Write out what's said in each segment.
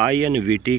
INVT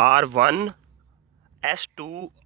R1 S2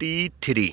T3।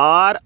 R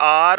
R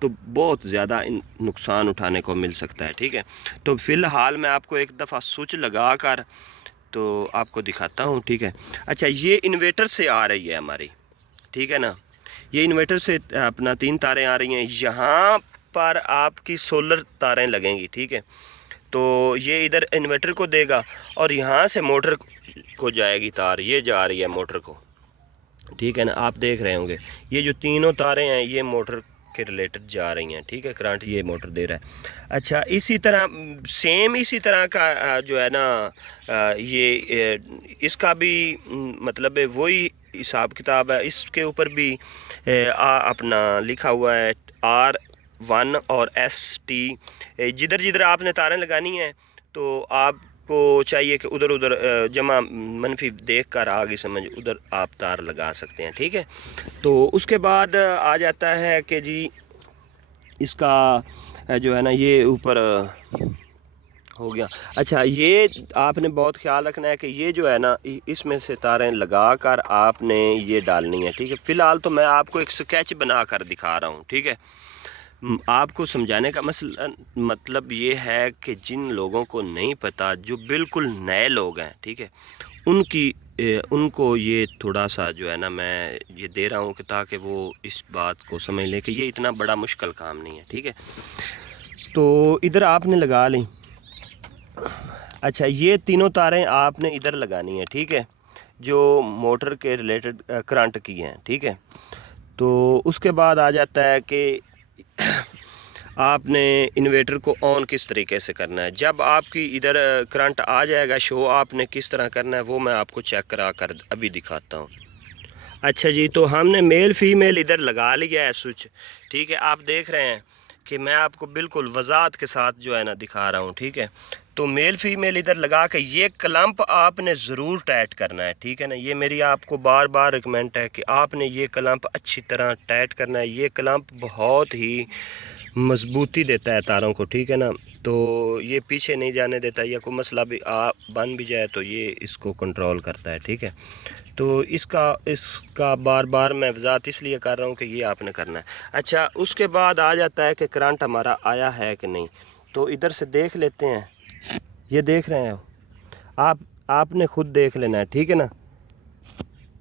تو بہت زیادہ نقصان اٹھانے کو مل سکتا ہے، ٹھیک ہے۔ تو فی الحال میں آپ کو ایک دفعہ سوئچ لگا کر تو آپ کو دکھاتا ہوں، ٹھیک ہے۔ اچھا، یہ انویٹر سے آ رہی ہے ہماری، ٹھیک ہے نا، یہ انویٹر سے اپنا 3 تاریں آ رہی ہیں، یہاں پر آپ کی سولر تاریں لگیں گی، ٹھیک ہے۔ تو یہ ادھر انویٹر کو دے گا اور یہاں سے موٹر کو جائے گی تار، یہ جا رہی ہے موٹر کو، ٹھیک ہے نا، آپ دیکھ رہے ہوں گے یہ جو تینوں تاریں ہیں یہ موٹر کے ریلیٹڈ جا رہی ہیں، ٹھیک ہے، کرنٹ یہ موٹر دے رہا ہے۔ اچھا، اسی طرح سیم اسی طرح کا جو ہے نا یہ اس کا بھی مطلب وہی حساب کتاب ہے، اس کے اوپر بھی اپنا لکھا ہوا ہے R1 اور ST، جدھر جدھر آپ نے تاریں لگانی ہیں تو آپ کو چاہیے کہ ادھر ادھر جمع منفی دیکھ کر آگے سمجھ ادھر آپ تار لگا سکتے ہیں، ٹھیک ہے۔ تو اس کے بعد آ جاتا ہے کہ جی اس کا جو ہے نا یہ اوپر ہو گیا۔ اچھا، یہ آپ نے بہت خیال رکھنا ہے کہ یہ جو ہے نا اس میں سے تاریں لگا کر آپ نے یہ ڈالنی ہے، ٹھیک ہے۔ فی الحال تو میں آپ کو ایک سکیچ بنا کر دکھا رہا ہوں، ٹھیک ہے۔ آپ کو سمجھانے کا مطلب یہ ہے کہ جن لوگوں کو نہیں پتہ، جو بالکل نئے لوگ ہیں، ٹھیک ہے، ان کو یہ تھوڑا سا جو ہے نا میں یہ دے رہا ہوں کہ تاکہ وہ اس بات کو سمجھ لیں کہ یہ اتنا بڑا مشکل کام نہیں ہے، ٹھیک ہے۔ تو ادھر آپ نے لگا لیں۔ اچھا، یہ تینوں تاریں آپ نے ادھر لگانی ہیں، ٹھیک ہے، جو موٹر کے ریلیٹڈ کرنٹ کی ہیں، ٹھیک ہے۔ تو اس کے بعد آ جاتا ہے کہ آپ نے انویٹر کو آن کس طریقے سے کرنا ہے۔ جب آپ کی ادھر کرنٹ آ جائے گا شو، آپ نے کس طرح کرنا ہے وہ میں آپ کو چیک کرا کر ابھی دکھاتا ہوں۔ اچھا جی، تو ہم نے میل فیمیل ادھر لگا لیا ہے سوئچ، ٹھیک ہے۔ آپ دیکھ رہے ہیں کہ میں آپ کو بالکل وضاحت کے ساتھ جو ہے نا دکھا رہا ہوں، ٹھیک ہے۔ تو میل فیمیل ادھر لگا کے یہ کلمپ آپ نے ضرور ٹائٹ کرنا ہے، ٹھیک ہے نا۔ یہ میری آپ کو بار بار ریکمینڈ ہے کہ آپ نے یہ کلمپ اچھی طرح ٹائٹ کرنا ہے۔ یہ کلمپ بہت ہی مضبوطی دیتا ہے تاروں کو، ٹھیک ہے نا۔ تو یہ پیچھے نہیں جانے دیتا، یا کوئی مسئلہ بھی بن بھی جائے تو یہ اس کو کنٹرول کرتا ہے، ٹھیک ہے۔ تو اس کا بار بار میں وضاحت اس لیے کر رہا ہوں کہ یہ آپ نے کرنا ہے۔ اچھا، اس کے بعد آ جاتا ہے کہ کرنٹ ہمارا آیا ہے کہ نہیں۔ تو ادھر سے دیکھ لیتے ہیں، یہ دیکھ رہے ہیں آپ نے خود دیکھ لینا ہے، ٹھیک ہے نا۔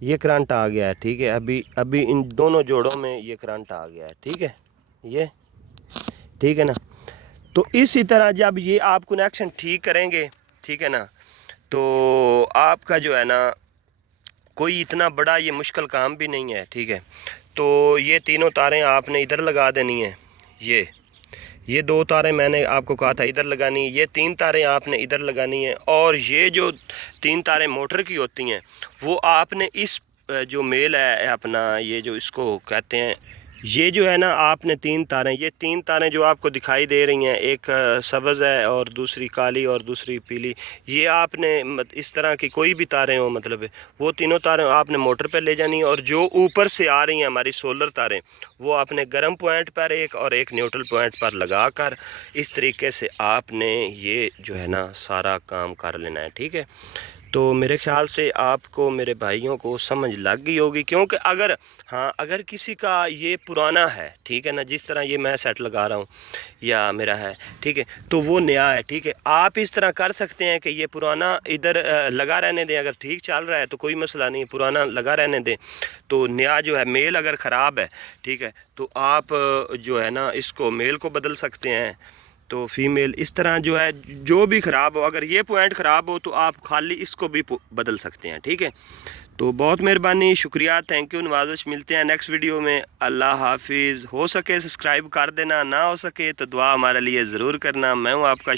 یہ کرنٹ آ گیا ہے، ٹھیک ہے، ابھی ان دونوں جوڑوں میں یہ کرنٹ آ گیا ہے، ٹھیک ہے، یہ ٹھیک ہے نا۔ تو اسی طرح جب یہ آپ کنیکشن ٹھیک کریں گے، ٹھیک ہے نا، تو آپ کا جو ہے نا کوئی اتنا بڑا یہ مشکل کام بھی نہیں ہے، ٹھیک ہے۔ تو یہ تینوں تاریں آپ نے ادھر لگا دینی ہیں، یہ 2 تاریں میں نے آپ کو کہا تھا ادھر لگانی ہے، یہ 3 تاریں آپ نے ادھر لگانی ہیں، اور یہ جو 3 تاریں موٹر کی ہوتی ہیں وہ آپ نے اس جو میل ہے اپنا، یہ جو اس کو کہتے ہیں، یہ جو ہے نا آپ نے 3 تاریں، یہ 3 تاریں جو آپ کو دکھائی دے رہی ہیں، ایک سبز ہے اور دوسری کالی اور دوسری پیلی، یہ آپ نے اس طرح کی کوئی بھی تاریں ہوں مطلب وہ تینوں تاریں آپ نے موٹر پہ لے جانی ہیں، اور جو اوپر سے آ رہی ہیں ہماری سولر تاریں وہ آپ نے گرم پوائنٹ پر ایک اور ایک نیوٹرل پوائنٹ پر لگا کر اس طریقے سے آپ نے یہ جو ہے نا سارا کام کر لینا ہے، ٹھیک ہے۔ تو میرے خیال سے آپ کو، میرے بھائیوں کو سمجھ لگ گئی ہوگی، کیونکہ اگر کسی کا یہ پرانا ہے، ٹھیک ہے نا، جس طرح یہ میں سیٹ لگا رہا ہوں یا میرا ہے، ٹھیک ہے، تو وہ نیا ہے، ٹھیک ہے، آپ اس طرح کر سکتے ہیں کہ یہ پرانا ادھر لگا رہنے دیں، اگر ٹھیک چل رہا ہے تو کوئی مسئلہ نہیں، پرانا لگا رہنے دیں، تو نیا جو ہے میل اگر خراب ہے، ٹھیک ہے، تو آپ جو ہے نا اس کو میل کو بدل سکتے ہیں، تو فیمیل اس طرح جو ہے جو بھی خراب ہو، اگر یہ پوائنٹ خراب ہو تو آپ خالی اس کو بھی بدل سکتے ہیں، ٹھیک ہے۔ تو بہت مہربانی، شکریہ، تھینک یو، نوازش، ملتے ہیں نیکسٹ ویڈیو میں، اللہ حافظ۔ ہو سکے سبسکرائب کر دینا، نہ ہو سکے تو دعا ہمارے لیے ضرور کرنا۔ میں ہوں آپ کا